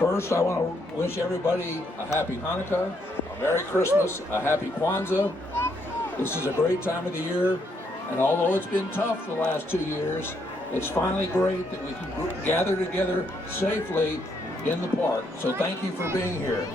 First, I want to wish everybody a happy Hanukkah, a Merry Christmas, a happy Kwanzaa. This is a great time of the year, and although it's been tough the last 2 years, it's finally great that we can gather together safely in the park. So thank you for being here.